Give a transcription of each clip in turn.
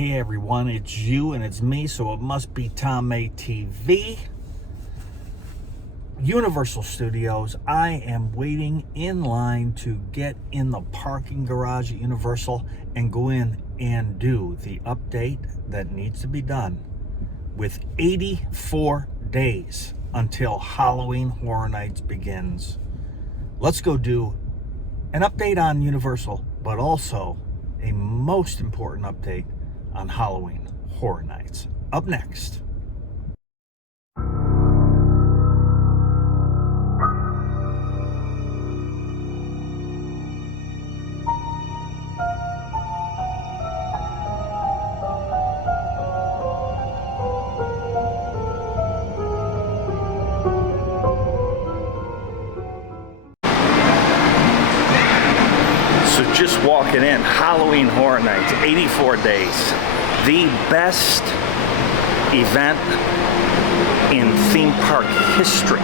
Hey everyone, it's you and it's me, so it must be Tom A TV. Universal Studios. I am waiting in line to get in the parking garage at Universal and go in and do the update that needs to be done with 84 days until Halloween Horror Nights begins. Let's go do an update on Universal, but also a most important update on Halloween Horror Nights. Up next. So just walking in, Halloween Horror Nights, 84 days. The best event in theme park history,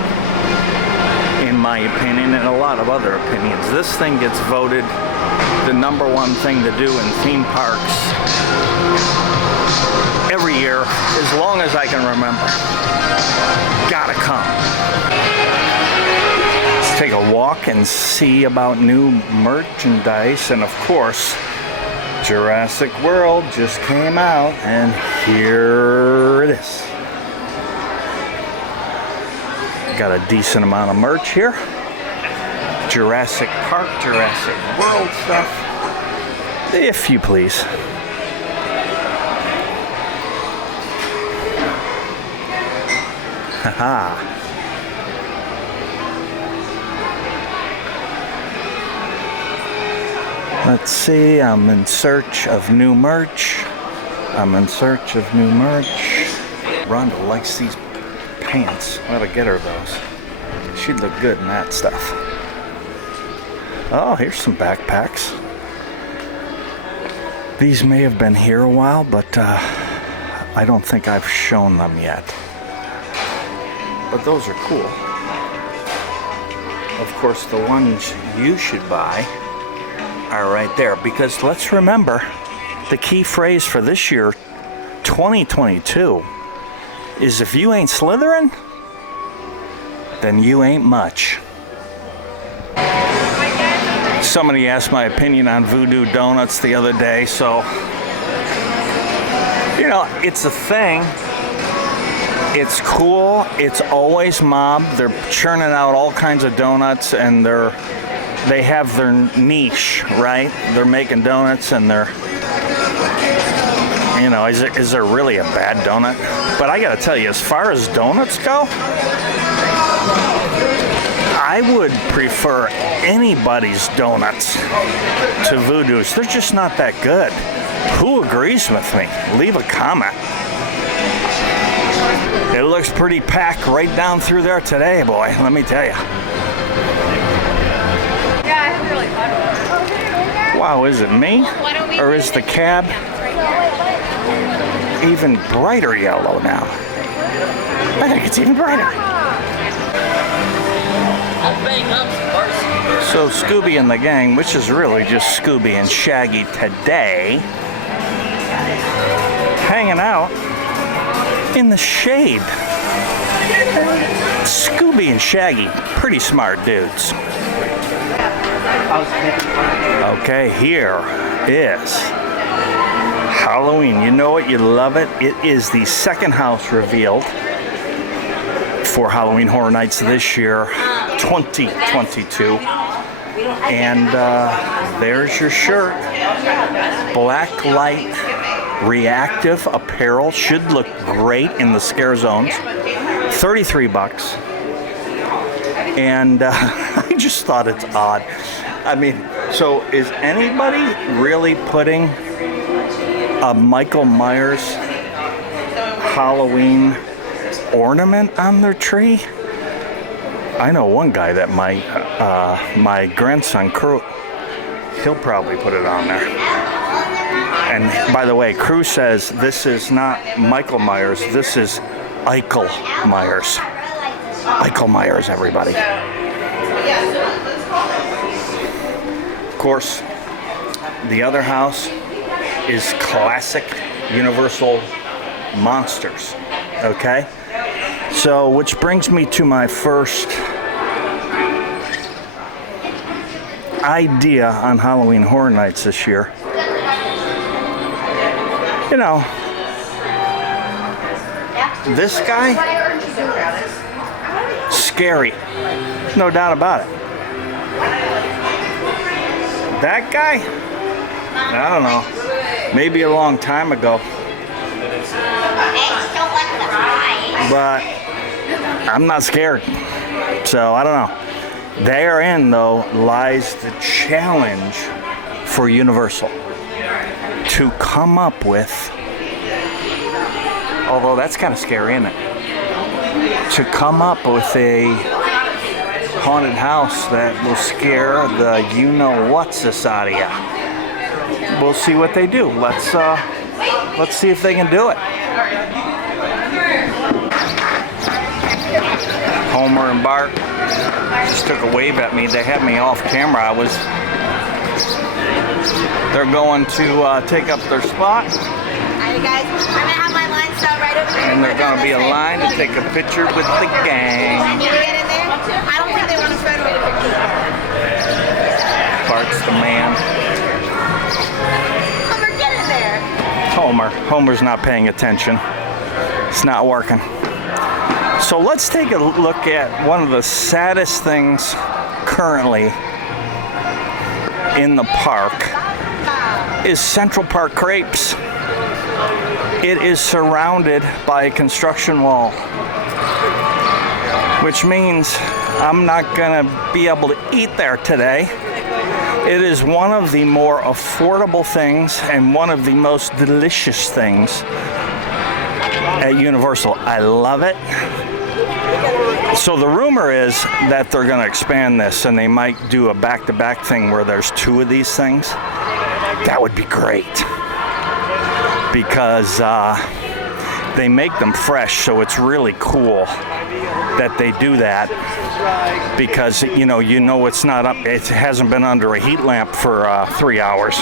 in my opinion, and a lot of other opinions. This thing gets voted the #1 thing to do in theme parks every year, as long as I can remember. Gotta come. Let's take a walk and see about new merchandise, and of course, Jurassic World just came out, and here it is. Got a decent amount of merch here. Jurassic Park, Jurassic World stuff, if you please. Haha. Let's see, I'm in search of new merch. Rhonda likes these pants. I ought to get her those. She'd look good in that stuff. Oh, here's some backpacks. These may have been here a while, but I don't think I've shown them yet. But those are cool. Of course, the ones you should buy are right there, because let's remember the key phrase for this year, 2022, is if you ain't Slytherin, then you ain't much. Somebody asked my opinion on Voodoo Donuts the other day, so you know, it's a thing. It's cool. It's always mobbed. They're churning out all kinds of donuts, and they have their niche, right? They're making donuts, and they're, you know, is there really a bad donut? But I gotta tell you, as far as donuts go, I would prefer anybody's donuts to Voodoo's. They're just not that good. Who agrees with me? Leave a comment. It looks pretty packed right down through there today, boy, let me tell you. Wow, is it me? Or is the cab even brighter yellow now? I think it's even brighter. So Scooby and the gang, which is really just Scooby and Shaggy today, hanging out in the shade. Scooby and Shaggy, pretty smart dudes. Okay, here is Halloween. You know it, you love it. It is the second house revealed for Halloween Horror Nights this year, 2022. And there's your shirt. Black light reactive apparel, should look great in the scare zones. $33. And I just thought it's odd. I mean, so is anybody really putting a Michael Myers Halloween ornament on their tree? I know one guy that might. My grandson, Crew, he'll probably put it on there. And by the way, Crew says this is not Michael Myers, this is Eichel Myers. Eichel Myers, everybody. Of course, the other house is classic Universal monsters, okay? So, which brings me to my first idea on Halloween Horror Nights this year. You know, this guy, scary, no doubt about it. That guy, I don't know, maybe a long time ago, but I'm not scared, so I don't know. Therein, though, lies the challenge for Universal to come up with, although that's kind of scary, isn't it? To come up with a haunted house that will scare the you-know-what's out of you. We'll see what they do. Let's see if they can do it. Homer and Bart just took a wave at me. They had me off camera. They're going to take up their spot. Alright guys, I'm gonna have my line set right over here. And there's gonna be a line to take a picture with the gang. Can you get in there? I don't think they want to photo a picture. Bart's the man. Homer, get in there. Homer's not paying attention. It's not working. So let's take a look at one of the saddest things currently in the park is Central Park Crepes. It is surrounded by a construction wall, which means I'm not gonna be able to eat there today. It is one of the more affordable things and one of the most delicious things at Universal. I love it. So the rumor is that they're going to expand this and they might do a back-to-back thing where there's two of these things. That would be great because they make them fresh, so it's really cool that they do that because you know it's not up, it hasn't been under a heat lamp for 3 hours,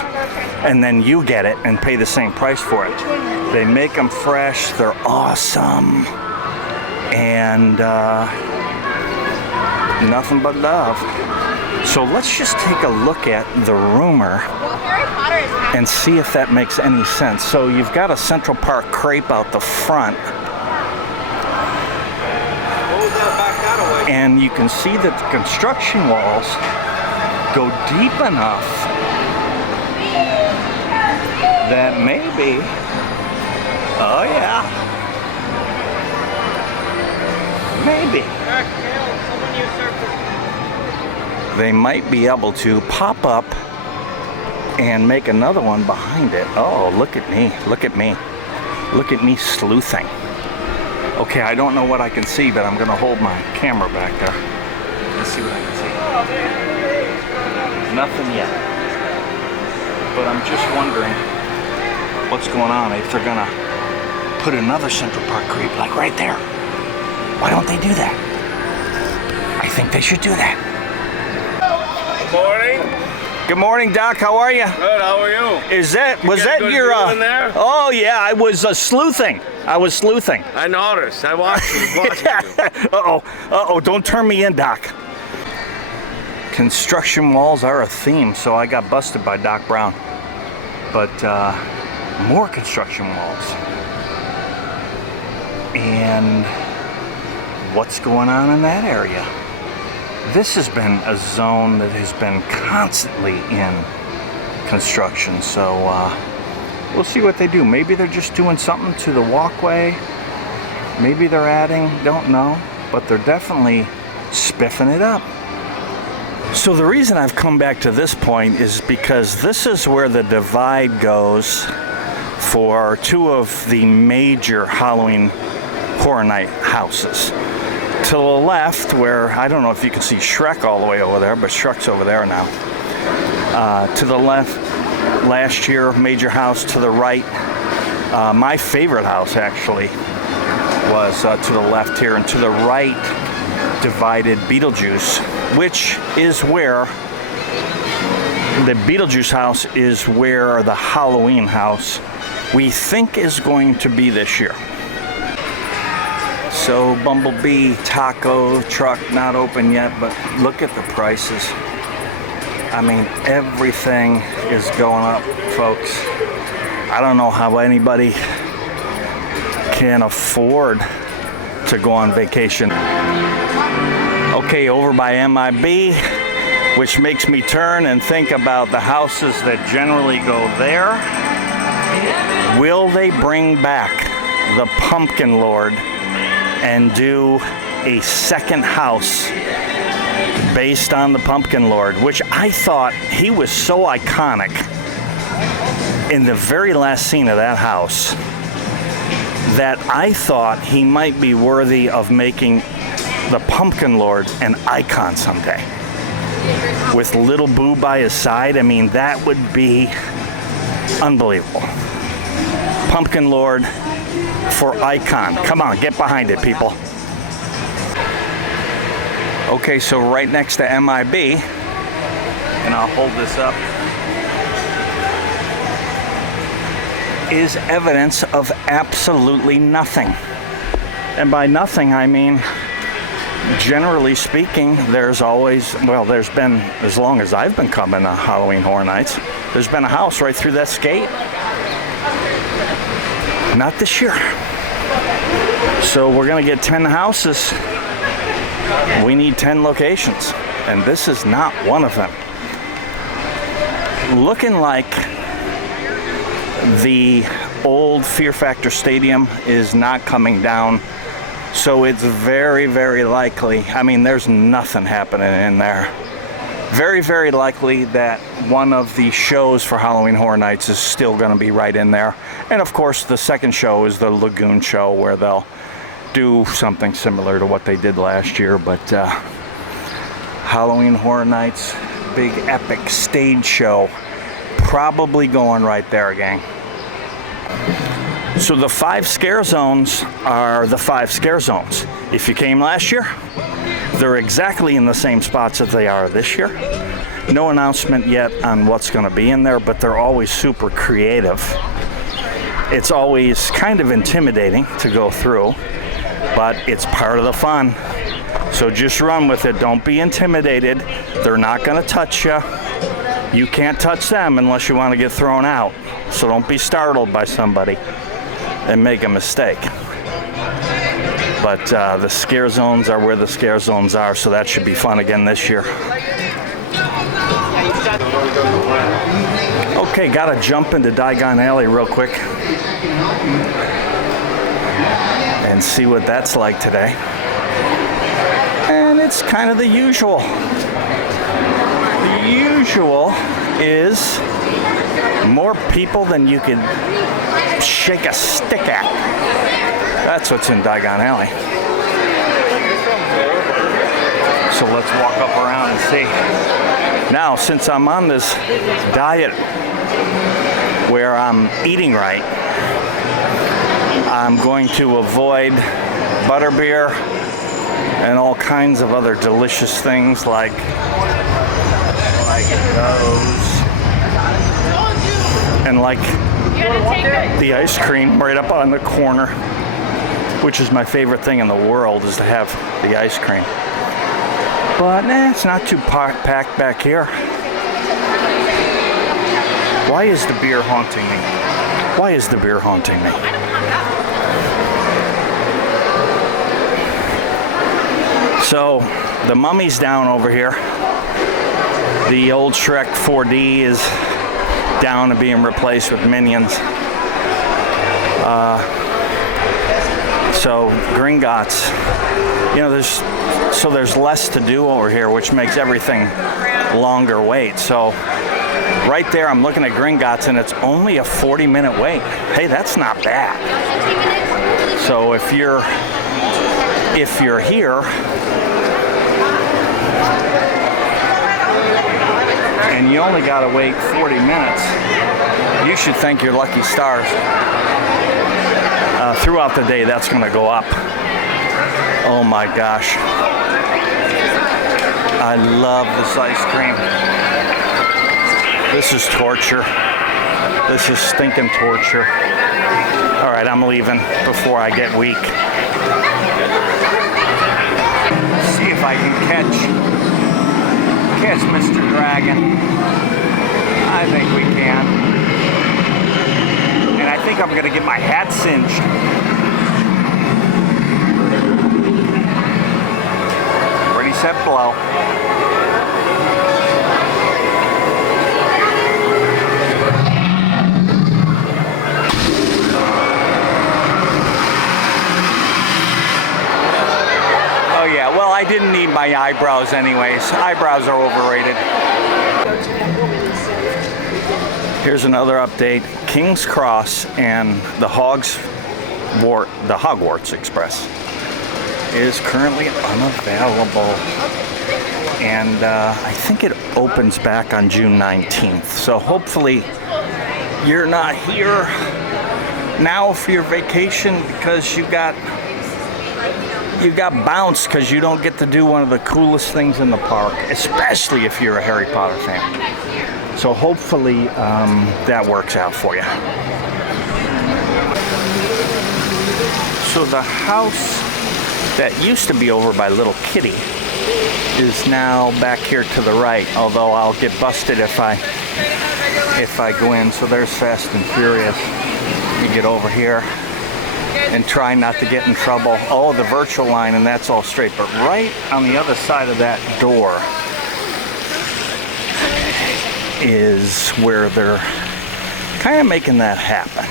and then you get it and pay the same price for it. They make them fresh, they're awesome, and nothing but love. So let's just take a look at the rumor and see if that makes any sense. So you've got a Central Park crepe out the front, and you can see that the construction walls go deep enough that maybe, oh yeah, maybe they might be able to pop up and make another one behind it. Oh, look at me, look at me. Look at me sleuthing. Okay, I don't know what I can see, but I'm gonna hold my camera back there. Let's see what I can see. Nothing yet. But I'm just wondering what's going on, if they're gonna put another Central Park creep, like right there. Why don't they do that? I think they should do that. Morning. Good morning, Doc. How are you? Good. How are you? Was that your? In there? Oh yeah, I was sleuthing. I was sleuthing. I noticed. I watched you. Uh-oh. Don't turn me in, Doc. Construction walls are a theme, so I got busted by Doc Brown. But more construction walls. And what's going on in that area? This has been a zone that has been constantly in construction, so we'll see what they do. Maybe they're just doing something to the walkway. Maybe they're adding, don't know, but they're definitely spiffing it up. So the reason I've come back to this point is because this is where the divide goes for two of the major Halloween Horror Night houses. To the left, where I don't know if you can see Shrek all the way over there, but Shrek's over there now. To the left, last year, major house. To the right, my favorite house actually was to the left here, and to the right, divided Beetlejuice, which is where The Beetlejuice house is where the Halloween house we think is going to be this year. So Bumblebee taco truck not open yet, but look at the prices. I mean, everything is going up, folks. I don't know how anybody can afford to go on vacation. Okay, over by MIB, which makes me turn and think about the houses that generally go there. Will they bring back the Pumpkin Lord and do a second house based on the Pumpkin Lord, which I thought he was so iconic in the very last scene of that house that I thought he might be worthy of making the Pumpkin Lord an icon someday. With Little Boo by his side, I mean, that would be unbelievable. Pumpkin Lord for icon. Come on, get behind it, people. Okay, so right next to MIB, and I'll hold this up, is evidence of absolutely nothing. And by nothing, I mean, generally speaking, there's always, well, there's been, as long as I've been coming to Halloween Horror Nights, there's been a house right through that skate. Not this year. So we're gonna get 10 houses. We need 10 locations, and this is not one of them. Looking like the old Fear Factor Stadium is not coming down, so it's very, very likely, I mean, there's nothing happening in there. Very, very likely that one of the shows for Halloween Horror Nights is still going to be right in there. And of course, the second show is the Lagoon show, where they'll do something similar to what they did last year. But Halloween Horror Nights, big epic stage show, probably going right there, gang. So the 5 scare zones are the 5 scare zones. If you came last year, they're exactly in the same spots as they are this year. No announcement yet on what's going to be in there, but they're always super creative. It's always kind of intimidating to go through, but it's part of the fun. So just run with it. Don't be intimidated. They're not going to touch you. You can't touch them unless you want to get thrown out. So don't be startled by somebody and make a mistake. But the scare zones are where the scare zones are, so that should be fun again this year. Okay, gotta jump into Diagon Alley real quick and see what that's like today. And it's kind of the usual. The usual is more people than you could shake a stick at. That's what's in Diagon Alley. So let's walk up around and see. Now, since I'm on this diet where I'm eating right, I'm going to avoid butterbeer and all kinds of other delicious things like those. And like the ice cream right up on the corner, which is my favorite thing in the world, is to have the ice cream. But it's not too packed back here. Why is the beer haunting me? Why is the beer haunting me? So the Mummy's down over here. The old Shrek 4D is down and being replaced with Minions. So Gringotts, you know, there's less to do over here, which makes everything longer wait. So right there, I'm looking at Gringotts, and it's only a 40-minute wait. Hey, that's not bad. So if you're here and you only got to wait 40 minutes, you should thank your lucky stars. Throughout the day, that's going to go up. Oh my gosh. I love this ice cream. This is torture. This is stinking torture. All right, I'm leaving before I get weak. See if I can catch Mr. Dragon. I think we can. And I think I'm gonna get my hat singed. Ready, set, blow. Oh yeah, well I didn't need my eyebrows anyways. Eyebrows are overrated. Here's another update. King's Cross and the Hogwarts Express is currently unavailable. And I think it opens back on June 19th. So hopefully you're not here now for your vacation because you got bounced because you don't get to do one of the coolest things in the park, especially if you're a Harry Potter fan. So hopefully that works out for you. So the house that used to be over by Little Kitty is now back here to the right, although I'll get busted if I go in. So there's Fast and Furious. You get over here and try not to get in trouble. Oh, the virtual line, and that's all straight. But right on the other side of that door is where they're kind of making that happen.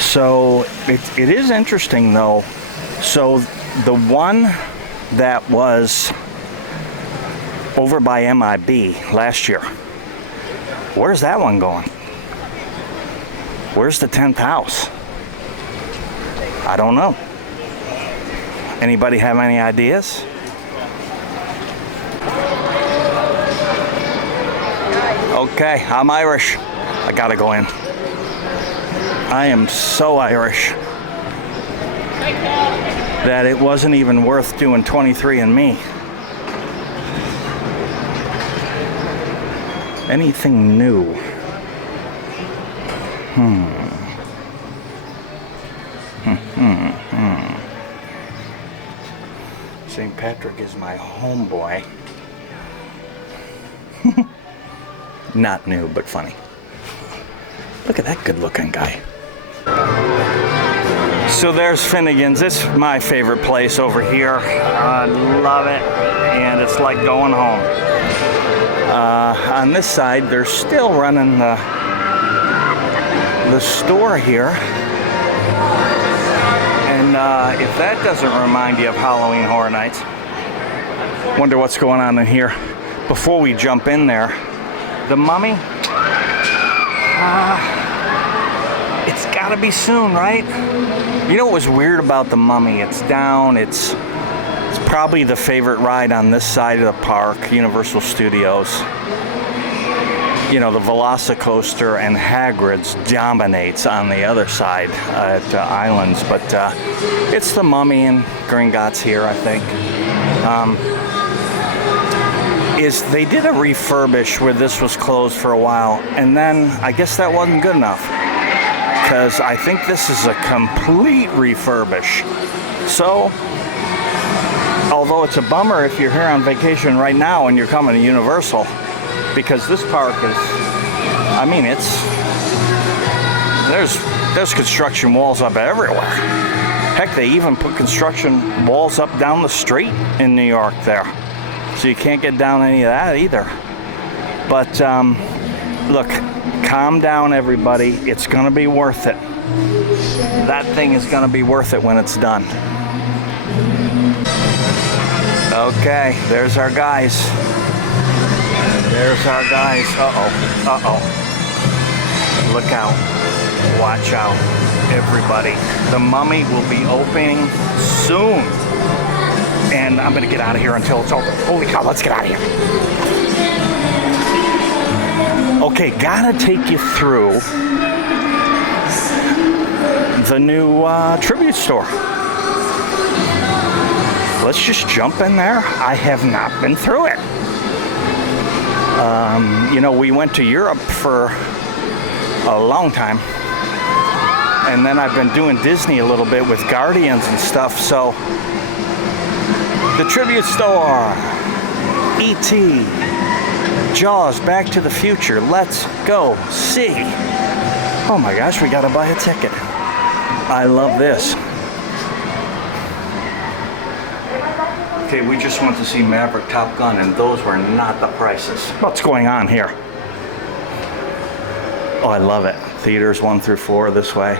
So it is interesting though. So the one that was over by MIB last year, where's that one going? Where's the 10th house? I don't know. Anybody have any ideas? Okay, I'm Irish. I gotta go in. I am so Irish that it wasn't even worth doing 23andMe. Anything new? St. Patrick is my homeboy. Not new, but funny. Look at that good-looking guy. So there's Finnegans. This is my favorite place over here. I love it, and it's like going home. On this side, they're still running the store here. And if that doesn't remind you of Halloween Horror Nights, wonder what's going on in here. Before we jump in there, the Mummy, it's gotta be soon, right? You know what was weird about the Mummy? It's down, it's probably the favorite ride on this side of the park, Universal Studios. You know, the Velocicoaster and Hagrid's dominates on the other side at Islands, but it's the Mummy and Gringotts here, I think. They did a refurbish where this was closed for a while, and then I guess that wasn't good enough, because I think this is a complete refurbish. So, although it's a bummer if you're here on vacation right now and you're coming to Universal, because this park is, I mean, there's construction walls up everywhere. Heck, they even put construction walls up down the street in New York there. So you can't get down any of that either. But look, calm down everybody. It's gonna be worth it. That thing is gonna be worth it when it's done. Okay, there's our guys. There's our guys. Uh-oh. Look out. Watch out, everybody. The Mummy will be opening soon. And I'm gonna get out of here until it's open. Holy cow, let's get out of here. Okay, gotta take you through the new tribute store. Let's just jump in there. I have not been through it. You know, we went to Europe for a long time, and then I've been doing Disney a little bit with Guardians and stuff. So the tribute store, E.T., Jaws, Back to the Future. Let's go see. Oh my gosh, we gotta buy a ticket. I love this. Okay, we just went to see Maverick, Top Gun, and those were not the prices. What's going on here? Oh, I love it. Theaters 1 through 4 this way.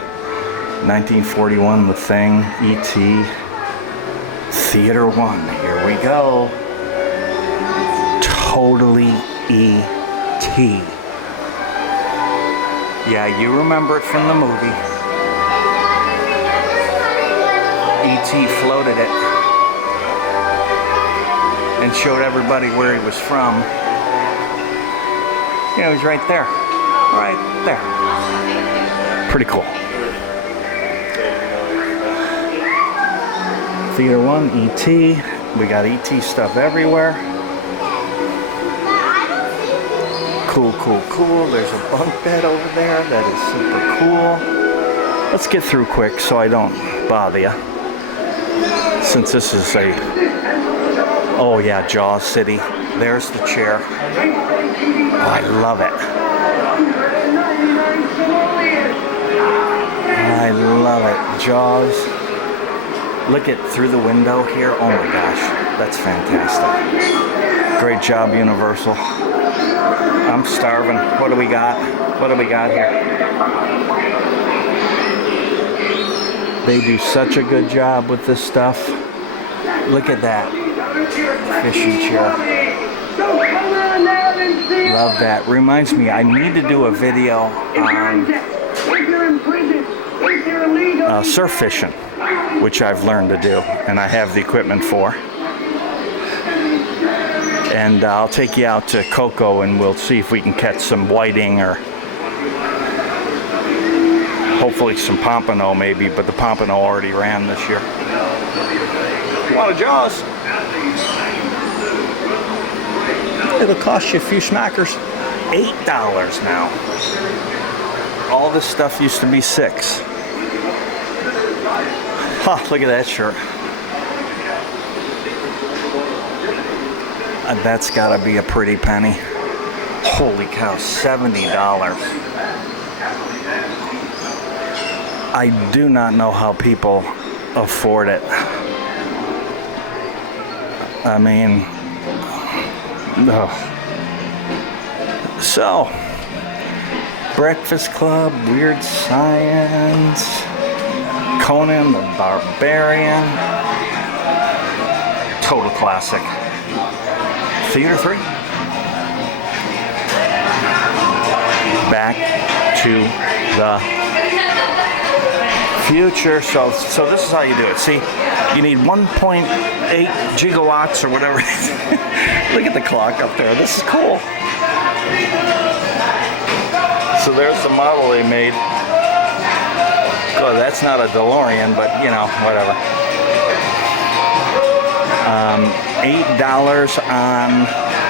1941, The Thing, E.T. Theater 1, here we go. Totally E.T. Yeah, you remember it from the movie. E.T. floated it and showed everybody where he was from. You know, he's right there. Right there. Pretty cool. Theater 1, E.T. We got E.T. stuff everywhere. Cool, cool, cool. There's a bunk bed over there. That is super cool. Let's get through quick so I don't bother you. Since this is a... Oh yeah, Jaws City. There's the chair. Oh, I love it. I love it. Jaws. Look at through the window here. Oh my gosh, that's fantastic. Great job, Universal. I'm starving. What do we got? What do we got here? They do such a good job with this stuff. Look at that. Fishing chair. Love that. Reminds me, I need to do a video on surf fishing, which I've learned to do, and I have the equipment for. And I'll take you out to Coco and we'll see if we can catch some whiting or hopefully some pompano maybe, but the pompano already ran this year. A lot of Jaws. It'll cost you a few schmackers. $8 now. All this stuff used to be $6. Huh, look at that shirt. That's gotta be a pretty penny. Holy cow, $70. I do not know how people afford it. I mean, no. So, Breakfast Club, Weird Science, Conan the Barbarian, total classic. Theater 3. Back to the Future. So this is how you do it. See, you need 1.8 gigawatts or whatever. Look at the clock up there. This is cool. So there's the model they made. Oh, that's not a DeLorean, but you know, whatever. $8 on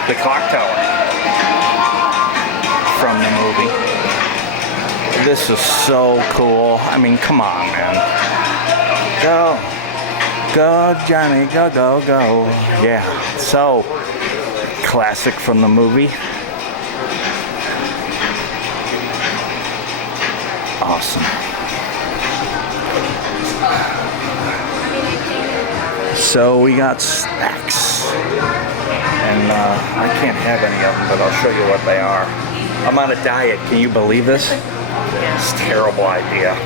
the clock tower from the movie. This is so cool. I mean, come on, man. Go. Go, Johnny. Go, go, go. Yeah. So, classic from the movie. Awesome. So we got snacks, and I can't have any of them, but I'll show you what they are. I'm on a diet. Can you believe this? It's a terrible idea.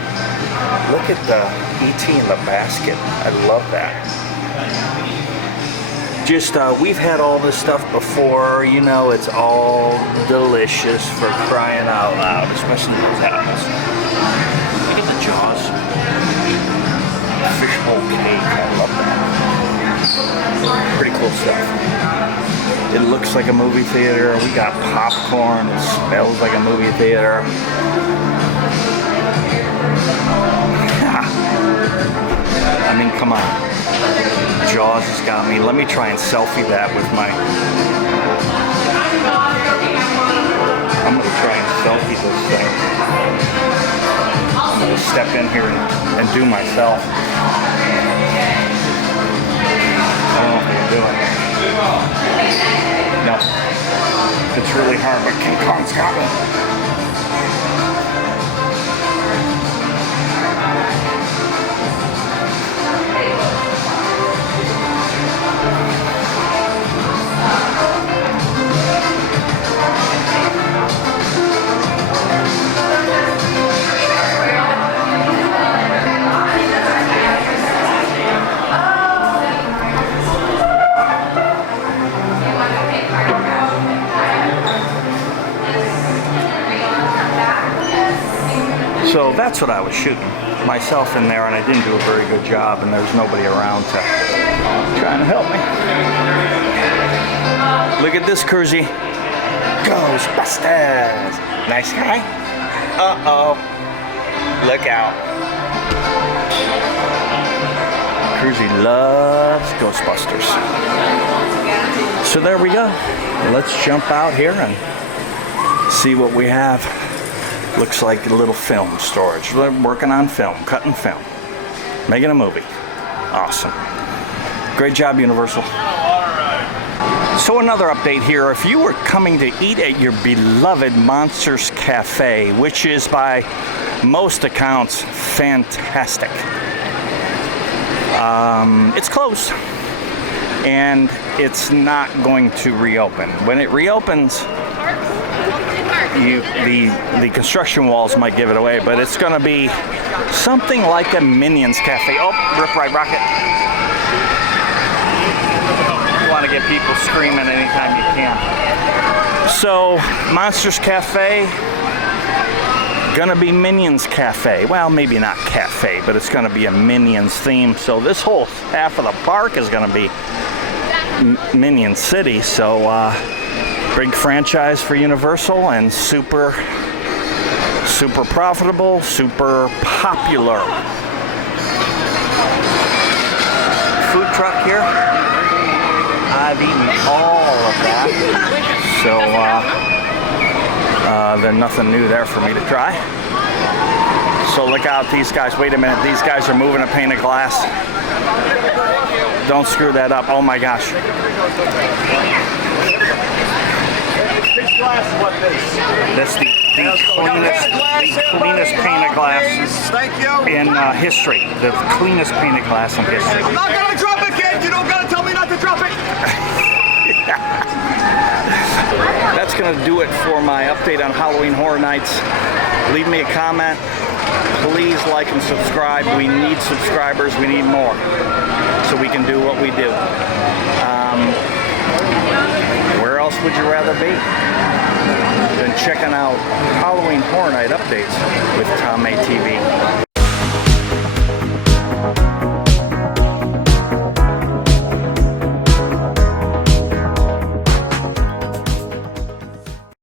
Look at the E.T. in the basket. I love that. Just, we've had all this stuff before. You know, it's all delicious for crying out loud, especially those apples. Look at the Jaws. Fishbowl cake. I love that. Pretty cool stuff. It looks like a movie theater. We got popcorn. It smells like a movie theater. I mean, come on. Jaws has got me. Let me try and selfie that with my try and selfie this thing. I'm gonna step in here and do myself. I don't know if I can do it. No. It's really hard, but King Kong's got me. So that's what I was shooting myself in there, and I didn't do a very good job, and there's nobody around to try and help me. Look at this, Cruzy. Ghostbusters. Nice guy. Uh-oh. Look out. Cruzy loves Ghostbusters. So there we go. Let's jump out here and see what we have. Looks like a little film storage. We're working on film, cutting film, making a movie. Awesome. Great job, Universal. So another update here. If you were coming to eat at your beloved Monsters Cafe, which is by most accounts fantastic, it's closed and it's not going to reopen. When it reopens, the construction walls might give it away, but it's going to be something like a Minions Cafe. Oh, Rip Right Rocket. You want to get people screaming anytime you can. So, Monsters Cafe, gonna be Minions Cafe. Well, maybe not cafe, but it's gonna be a Minions theme. So this whole half of the park is gonna be Minion City. So, big franchise for Universal and super profitable, super popular. Food truck here. I've eaten all of that. So there's nothing new there for me to try. So look out, these guys. Wait a minute, these guys are moving a pane of glass. Don't screw that up. Oh my gosh. That's the cleanest pane of glass in history. The cleanest pane of glass in history. I'm not gonna drop it, kid! You don't gotta tell me not to drop it! That's gonna do it for my update on Halloween Horror Nights. Leave me a comment. Please like and subscribe. We need subscribers. We need more so we can do what we do. Where else would you rather be than checking out Halloween Horror Night updates with Tom A TV?